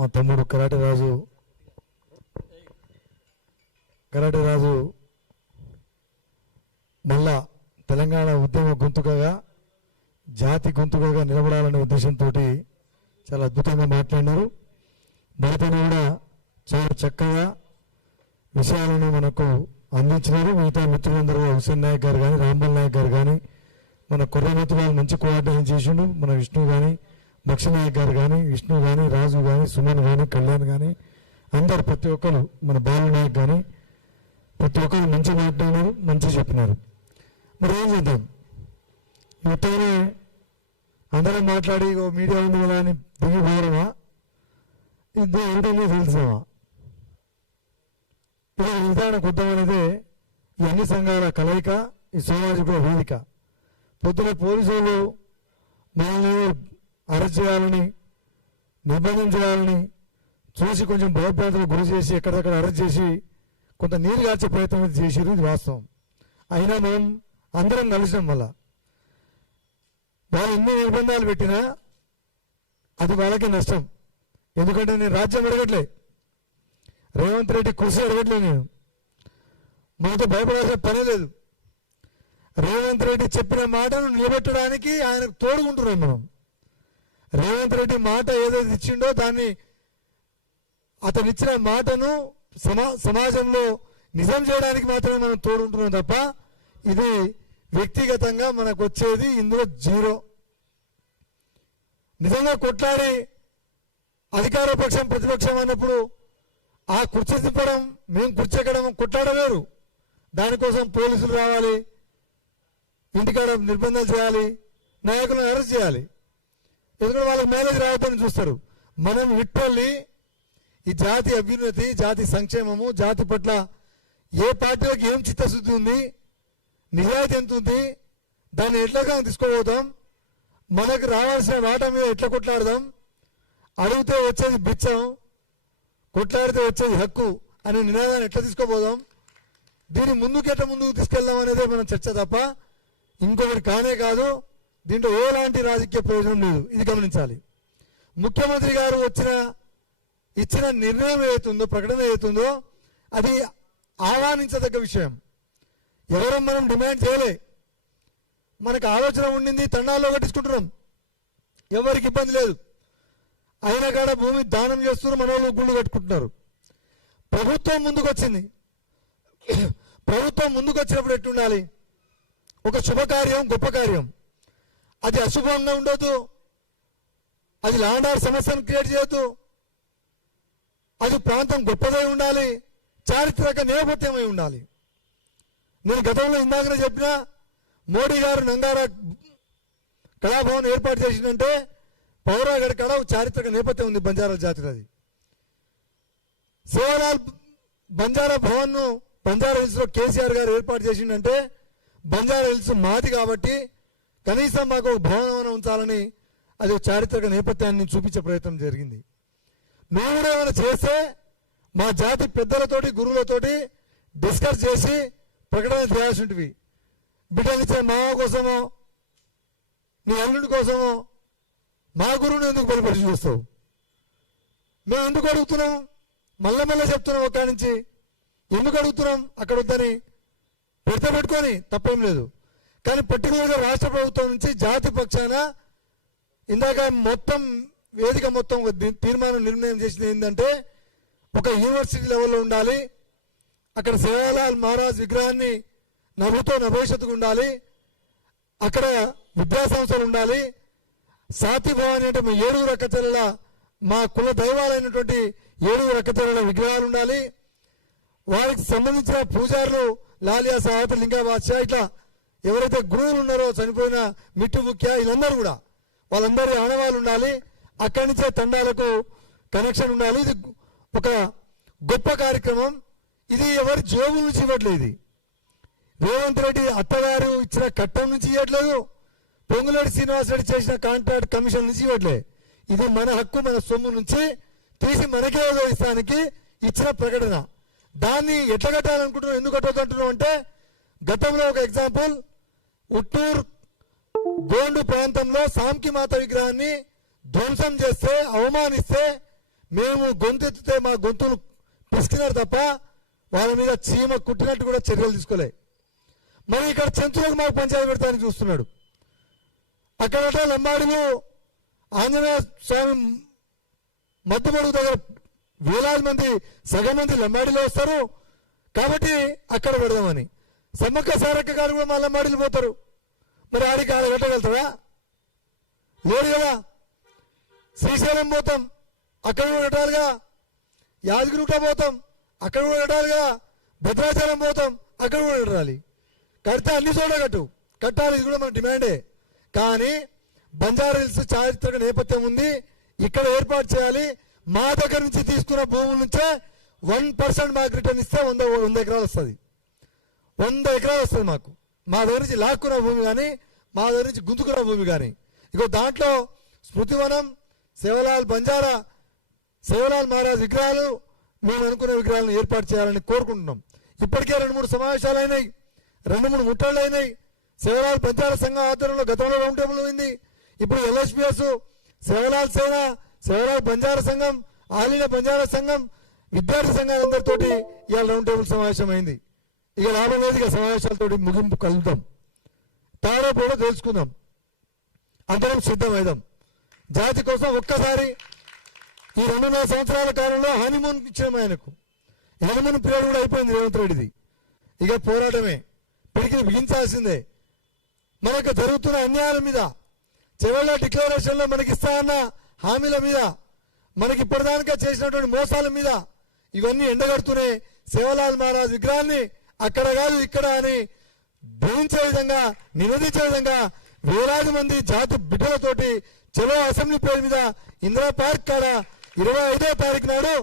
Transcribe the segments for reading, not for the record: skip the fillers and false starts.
మా తమ్ముడు కరాటే రాజు మళ్ళా తెలంగాణ ఉద్యమ గొంతుకగా జాతి గొంతుకగా నిలబడాలనే ఉద్దేశంతో చాలా అద్భుతంగా మాట్లాడినారు. మనతోనే కూడా చాలా చక్కగా విషయాలను మనకు అందించినారు. మిగతా మిత్రులందరూ హుసేన్ నాయక్ గారు కానీ, రాంబల్ నాయక్ గారు కానీ, మన కుర్రమతి వాళ్ళు మంచి కోఆర్డినేషన్ చేసిండు. మన విష్ణు కానీ, బక్షనాయక్ గారు కానీ, విష్ణు కానీ, రాజు కానీ, సుమన్ కానీ, కళ్యాణ్ కానీ, అందరు ప్రతి ఒక్కరు, మన బాలు నాయక్ కానీ ప్రతి ఒక్కరు మంచి మాట్లాడినారు, మంచి చెప్పినారు. మరి ఏం చేద్దాం? మొత్తమే అందరం మాట్లాడి మీడియా ఉంది కదా అని దిగిపోవడమా? ఇద్దరు ఏంటనే తెలుసామా? ఇలా నిర్ధారణకు వద్దామనేదే ఈ అన్ని సంఘాల కలయిక, ఈ సామాజిక వేదిక. పొద్దున పోలీసులు మనల్ని అరెస్ట్ చేయాలని, నిర్బంధం చేయాలని చూసి కొంచెం భయప్రాంతాలకు గురి చేసి ఎక్కడెక్కడ అరెస్ట్ చేసి కొంత నీరు గార్చే ప్రయత్నం చేసిరు. ఇది వాస్తవం. అయినా మనం అందరం కలిసినాం. మళ్ళా వాళ్ళు ఎన్ని నిర్బంధాలు పెట్టినా అది వాళ్ళకే నష్టం. ఎందుకంటే నేను రాజ్యం అడగట్లే, రేవంత్ రెడ్డి కృషి అడగట్లే, నేను మనతో భయపడాల్సిన పనే లేదు. రేవంత్ రెడ్డి చెప్పిన మాటను నిలబెట్టడానికి ఆయనకు తోడుకుంటున్నాం మనం. రేవంత్ రెడ్డి మాట ఏదైతే ఇచ్చిండో దాన్ని, అతను ఇచ్చిన మాటను సమాజంలో నిజం చేయడానికి మాత్రమే మనం తోడుకుంటున్నాం తప్ప ఇది వ్యక్తిగతంగా మనకు వచ్చేది ఇందులో జీరో. నిజంగా కొట్లాడి అధికార పక్షం ప్రతిపక్షం అన్నప్పుడు ఆ కుర్చీ తిప్పడం, మేము కుర్చెక్కడం, కొట్లాడలేరు. దానికోసం పోలీసులు రావాలి, ఇంటికాడ నిర్బంధాలు చేయాలి, నాయకులను అరెస్ట్ చేయాలి. ఎందుకంటే వాళ్ళకి మైలేజ్ రావద్దని చూస్తారు. మనం విట్పల్లి ఈ జాతి అభ్యున్నతి, జాతి సంక్షేమము, జాతి పట్ల ఏ పార్టీలకు ఏం చిత్తశుద్ధి ఉంది, నిజాయితీ ఎంత ఉంది, దాన్ని ఎట్లాగా తీసుకోబోతాం, మనకు రావాల్సిన వాటా మీద ఎట్లా కొట్లాడదాం, అడిగితే వచ్చేది బిచ్చం, కొట్లాడితే వచ్చేది హక్కు అనే నినాదాన్ని ఎట్లా తీసుకోబోదాం, దీన్ని ఎట్లా ముందుకు తీసుకెళ్దాం అనేదే మనం చర్చ తప్ప ఇంకొకటి కానే కాదు. దీంట్లో ఎలాంటి రాజకీయ ప్రయోజనం లేదు. ఇది గమనించాలి. ముఖ్యమంత్రి గారు ఇచ్చిన నిర్ణయం ఏతుందో, ప్రకటన ఏతుందో అది ఆహ్వానించదగ్గ విషయం. ఎవరం మనం డిమాండ్ చేయలే. మనకు ఆలోచన ఉండింది, తండాల్లో కట్టించుకుంటున్నాం, ఎవరికి ఇబ్బంది లేదు. అయినా కాడ భూమి దానం చేస్తున్నారు, మన వాళ్ళు గుళ్ళు కట్టుకుంటున్నారు. ప్రభుత్వం ముందుకు వచ్చింది. ప్రభుత్వం ముందుకు వచ్చినప్పుడు ఎట్టుండాలి? ఒక శుభకార్యం, గొప్ప కార్యం, అది అశుభంగా ఉండొద్దు, అది ల్యాండ్ ఆర్డర్ సమస్యను క్రియేట్ చేయొద్దు, అది ప్రాంతం గొప్పదై ఉండాలి, చారిత్రక నేపథ్యమై ఉండాలి. నేను గతంలో ఇందాకనే చెప్పిన, మోడీ గారు నంగారా కళాభవన్ ఏర్పాటు చేసిందంటే పౌరాగఢ్ కళ చారిత్రక నేపథ్యం ఉంది బంజారా జాతిలో. అది సేవలాల్ బంజారా భవన్ను బంజారా హిల్స్లో కేసీఆర్ గారు ఏర్పాటు చేసిందంటే బంజారా హిల్స్ మాది కాబట్టి కనీసం మాకు ఒక భవనం ఉంచాలని అది ఒక చారిత్రక నేపథ్యాన్ని చూపించే ప్రయత్నం జరిగింది. మేము కూడా ఏమైనా చేస్తే మా జాతి పెద్దలతోటి, గురువులతోటి డిస్కస్ చేసి ప్రకటన చేయాల్సి ఉంటుంది. బిడ్డనిచ్చే మావ కోసమో, నీ అల్లుడి కోసమో మా గురువుని ఎందుకు బలిపరిచి చూస్తావు? మేము ఎందుకు అడుగుతున్నాం? మళ్ళా చెప్తున్నాం ఒక్క నుంచి. ఎందుకు అడుగుతున్నాం? అక్కడ వద్దని పెట్టుకొని తప్పేం లేదు. కానీ పర్టికులర్గా రాష్ట్ర ప్రభుత్వం నుంచి జాతి పక్షాన ఇందాక మొత్తం వేదిక మొత్తం ఒక తీర్మానం నిర్ణయం చేసింది ఏంటంటే, ఒక యూనివర్సిటీ లెవెల్లో ఉండాలి, అక్కడ సేవాలాల్ మహారాజ్ విగ్రహాన్ని నవ్వుతో భవిష్యత్తుకు ఉండాలి, అక్కడ విద్యా సంస్థలు ఉండాలి, సాతి భవాని అంటే మా 7 రక్కచెల్లెల, మా కుల దైవాలైనటువంటి 7 రక్కచెల్లెల విగ్రహాలు ఉండాలి, వారికి సంబంధించిన పూజారులు లాలియా సాహత లింగా బాద్షా ఇట్లా ఎవరైతే గురువులు ఉన్నారో చనిపోయిన మిట్టు ముఖ్య వీళ్ళందరూ కూడా వాళ్ళందరి ఆనవాళ్ళు ఉండాలి, అక్కడి నుంచే తండాలకు కనెక్షన్ ఉండాలి. ఇది ఒక గొప్ప కార్యక్రమం. ఇది ఎవరి జోబుల నుంచి ఇవ్వట్లేదు. రేవంత్ రెడ్డి అత్తగారు ఇచ్చిన కట్టం నుంచి ఇవ్వట్లేదు, పొంగులేటి శ్రీనివాసరెడ్డి చేసిన కాంట్రాక్ట్ కమిషన్ నుంచి ఇవ్వట్లేదు. ఇది మన హక్కు, మన సొమ్ము నుంచి తీసి మనకే ఇస్తానికి ఇచ్చిన ప్రకటన. దాన్ని ఎట్లా కట్టాలనుకుంటున్నాం, ఎందుకు కట్టవద్దు అంటున్నాం అంటే, గతంలో ఒక ఎగ్జాంపుల్, ఉట్టూరు గోండు ప్రాంతంలో సాంకి మాత విగ్రహాన్ని ధ్వంసం చేస్తే, అవమానిస్తే మేము గొంతెత్తితే మా గొంతులు పిసికినారు తప్ప వాళ్ళ మీద చీమ కుట్టినట్టు కూడా చర్యలు తీసుకోలే. మరి ఇక్కడ చెంచులకు మాకు పంచాయతీ పెడతానని చూస్తున్నాడు. అక్కడ లంబాడిలో ఆంజనేయ స్వామి మధ్యమడుగు దగ్గర వేలాది మంది సగం మంది లంబాడిలో వస్తారు కాబట్టి అక్కడ పెడదామని. సమ్మక్క సారక్క గారు కూడా మా లంబాడిలు పోతారు. మరి ఆడికి ఆడ కట్టగలుగుతారా? లేదు కదా. శ్రీశైలం పోతాం, అక్కడ కూడా కట్టాలిగా. యాదగిరిగుట్ట పోతాం, అక్కడ కూడా కట్టాలిగా. భద్రాచలం పోతాం, అక్కడ కూడా కట్టాలి. కడితే అన్ని చోట్ల కట్టాలి, ఇది కూడా మన డిమాండే. కానీ బంజారా హిల్స్ చారిత్రక నేపథ్యం ఉంది, ఇక్కడ ఏర్పాటు చేయాలి. మా దగ్గర నుంచి తీసుకున్న భూముల నుంచే 1% మాకు రిటర్న్ ఇస్తే 100 ఎకరాలు వస్తుంది. 100 ఎకరాలు వస్తుంది మాకు. మా దగ్గర నుంచి లాక్కున్న భూమి కానీ, మా దగ్గర నుంచి గుంతుకున్న భూమి కానీ. ఇగో దాంట్లో స్మృతివనం, సేవలాల్ బంజారా, సేవలాల్ మహారాజ్ విగ్రహాలు, మేము అనుకున్న విగ్రహాలను ఏర్పాటు చేయాలని కోరుకుంటున్నాం. ఇప్పటికే 2-3 సమావేశాలు అయినాయి, 2-3 ముట్టళ్ళు అయినాయి. సేవలాల్ బంజారా సంఘం ఆధ్వర్యంలో గతంలో రౌండ్ టేబుల్ ఉంది. ఇప్పుడు LSPS, సేవలాల్ సేన, సేవలాల్ బంజారా సంఘం, ఆలీన బంజారా సంఘం, విద్యార్థి సంఘాలందరితోటి ఇవాళ రౌండ్ టేబుల్ సమావేశం అయింది. ఇక లాభం లేదు, ఇక సమావేశాలతో ముగింపు కలుద్దాం, తాడో పోడో తెలుసుకుందాం, అందరం సిద్ధమైదాం. జాతి కోసం ఒక్కసారి ఈ 2.5 సంవత్సరాల కాలంలో హనీమూన్ ఇచ్చాము ఆయనకు. హనీమూన్ పీరియడ్ కూడా అయిపోయింది రేవంత్ రెడ్డిది. ఇక పోరాటమే, పిడికిని బిగించాల్సిందే. మనకు జరుగుతున్న అన్యాయాల మీద, చివరిలో డిక్లరేషన్లో మనకి ఇస్తా అన్న హామీల మీద, మనకి ఇప్పటిదానిగా చేసినటువంటి మోసాల మీద ఇవన్నీ ఎండగడుతూనే సేవలాల్ మహారాజ్ విగ్రహాన్ని అక్కడ కాదు ఇక్కడ అని భరించే విధంగా, నినదించే విధంగా వేలాది మంది జాతి బిడ్డలతోటి చలో అసెంబ్లీ పేరు మీద ఇందిరా పార్క్ కాడ 25వ తారీఖు నాడు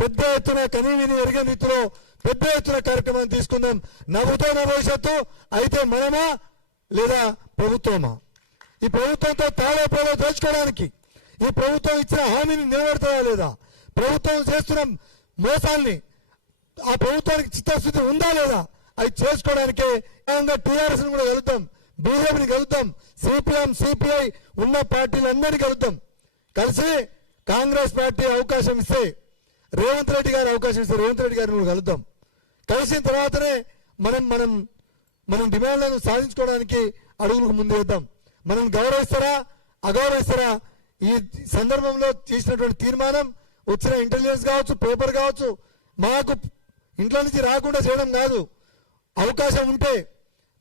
పెద్ద ఎత్తున కనీవిని ఎరిగిన రీతిలో పెద్ద ఎత్తున కార్యక్రమాన్ని తీసుకుందాం. నవ్వుతో నా భవిష్యత్తు అయితే మనమా లేదా ప్రభుత్వమా? ఈ ప్రభుత్వంతో తాళో పోలో తెలుసుకోవడానికి, ఈ ప్రభుత్వం ఇచ్చిన హామీని నిలబెడతారా లేదా, ప్రభుత్వం చేస్తున్న మోసాల్ని ఆ ప్రభుత్వానికి చిత్తశుద్ధి ఉందా లేదా అవి చేసుకోవడానికే TRS ని కూడా కలుద్దాం, BJPని కలుద్దాం, CPM CPI ఉన్న పార్టీలందరినీ కలుద్దాం. కలిసి కాంగ్రెస్ పార్టీ అవకాశం ఇస్తే, రేవంత్ రెడ్డి గారు అవకాశం ఇస్తే రేవంత్ రెడ్డి గారిని కూడా కలుద్దాం. కలిసిన తర్వాతనే మనం డిమాండ్లను సాధించుకోవడానికి అడుగులకు ముందు వేద్దాం. మనం గౌరవిస్తారా అగౌరవిస్తారా? ఈ సందర్భంలో చేసినటువంటి తీర్మానం వచ్చిన ఇంటెలిజెన్స్ కావచ్చు, పేపర్ కావచ్చు, మాకు ఇంట్లో నుంచి రాకుండా చేయడం కాదు. అవకాశం ఉంటే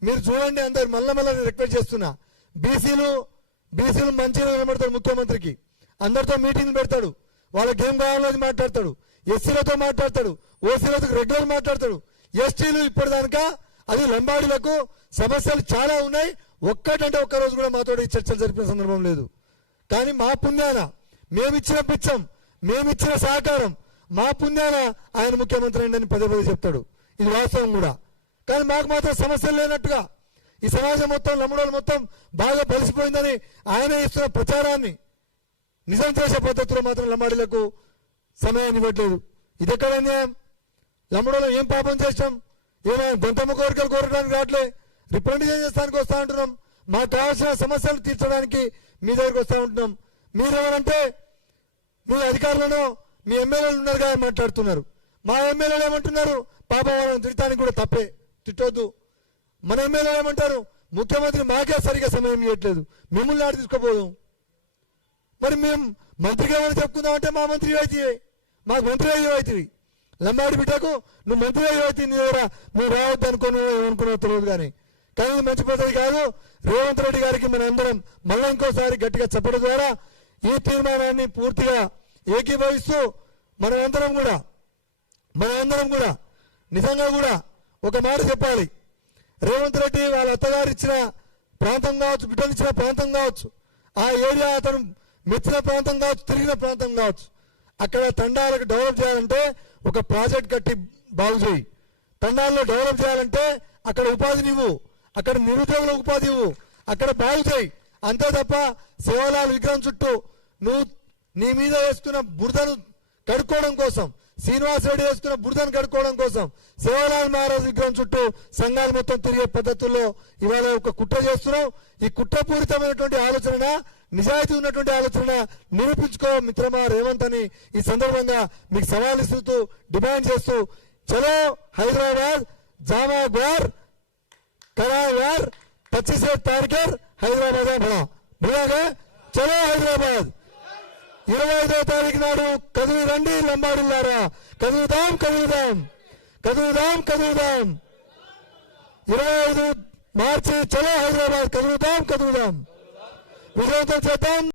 మీరు చూడండి, అందరు మళ్ళీ రిక్వెస్ట్ చేస్తున్నా. బీసీలు మంచిగా నిలబడతాడు ముఖ్యమంత్రికి, అందరితో మీటింగ్లు పెడతాడు, వాళ్ళకి ఏం కావాలో మాట్లాడతాడు, ఎస్సీలతో మాట్లాడతాడు, ఓసీలతో రెగ్యులర్ మాట్లాడతాడు. ఎస్టీలు ఇప్పటిదానికా అది లంబాడీలకు సమస్యలు చాలా ఉన్నాయి. ఒక్కటంటే ఒక్క రోజు కూడా మాతో చర్చలు జరిపిన సందర్భం లేదు. కానీ మా పుణ్యాన మేమిచ్చిన పిచ్చం, మేమిచ్చిన సహకారం, మా పుణ్యాన ఆయన ముఖ్యమంత్రి అయిందని పదే చెప్తాడు. ఇది వాస్తవం కూడా. కానీ మాకు మాత్రం సమస్యలు లేనట్టుగా ఈ సమాజం మొత్తం, లంబాడోళ్ళు మొత్తం బాగా బలిసిపోయిందని ఆయన ఇస్తున్న ప్రచారాన్ని నిజం చేసే పద్ధతిలో మాత్రం లంబాడీలకు సమయాన్ని ఇవ్వట్లేదు. ఇది ఎక్కడ అన్యాయం? లంబాడోళ్ళు ఏం పాపం చేస్తాం? ఏమైనా గొంతమ్మ కోరికలు కోరడానికి రావట్లే, రిప్రజెంటేషన్ చేస్తానికి వస్తూ ఉంటున్నాం. మాకు కావాల్సిన సమస్యలు తీర్చడానికి మీ దగ్గరకు వస్తూ ఉంటున్నాం. మీరెవరంటే మీ అధికారులను, మీ ఎమ్మెల్యేలు ఉన్నారు కదా మాట్లాడుతున్నారు. మా ఎమ్మెల్యేలు ఏమంటున్నారు? పాపం వాళ్ళని తిడటానికి కూడా తప్పే, తిట్టొద్దు. మన ఎమ్మెల్యేలు ఏమంటారు? ముఖ్యమంత్రి మాకే సరిగా సమయం ఇవ్వట్లేదు, మిమ్మల్ని ఆడ తీసుకోపోదు. మరి మేము మంత్రికి ఏమైనా చెప్పుకుందామంటే మా మంత్రి అయితే మాకు మంత్రి అవుతుంది. లంబాడి బిడ్డకు నువ్వు మంత్రి అవుతుంది, నీ దగ్గర నువ్వు రావద్దు అనుకుని ఏమనుకున్నావు తెలియదు. కానీ మంచి పద్ధతి కాదు. రేవంత్ రెడ్డి గారికి మన అందరం మళ్ళీ ఇంకోసారి గట్టిగా చెప్పడం ద్వారా ఈ తీర్మానాన్ని పూర్తిగా ఏకీభవిస్తూ మనమందరం కూడా నిజంగా కూడా ఒక మాట చెప్పాలి. రేవంత్ రెడ్డి వాళ్ళ అత్తగారు ఇచ్చిన ప్రాంతం కావచ్చు, బిడ్డలు ఇచ్చిన ప్రాంతం కావచ్చు, ఆ ఏరియా అతను మెచ్చిన ప్రాంతం కావచ్చు, తిరిగిన ప్రాంతం కావచ్చు, అక్కడ తండాలకు డెవలప్ చేయాలంటే ఒక ప్రాజెక్ట్ కట్టి బాగు చేయి. తండాల్లో డెవలప్ చేయాలంటే అక్కడ ఉపాధినివ్వు, అక్కడ నిరుద్యోగుల ఉపాధి ఇవ్వు, అక్కడ బాగు చేయి. అంతే తప్ప సేవలాల్ విగ్రహం చుట్టూ నువ్వు నీ మీద వేసుకున్న బురదను కడుక్కోవడం కోసం, శ్రీనివాస్ రెడ్డి వేసుకున్న బురదను కడుక్కోవడం కోసం సేవలాల్ మహారాజ్ విగ్రహం చుట్టూ సంఘాలు మొత్తం తిరిగే పద్ధతుల్లో ఇవాళ ఒక కుట్ర చేస్తున్నావు. ఈ కుట్రపూరితమైనటువంటి ఆలోచన నిజాయితీ ఉన్నటువంటి ఆలోచన నిరూపించుకో మిత్రమా రేవంత్ అని ఈ సందర్భంగా మీకు సవాల్ ఇస్తూ డిమాండ్ చేస్తూ చలో హైదరాబాద్ जामा ग्वार करा यार 25 तारीख हैदराबाद बड़ा चलो हैदराबाद 25 तारीख नाడు కదులు రండి లంబాడిల్లారా కదులుదాం కదులుదాం కదులుదాం కదులుదాం 25 మార్చి చలో హైదరాబాద్ కదులుదాం కదులుదాం విజయవంతం చేద్దాం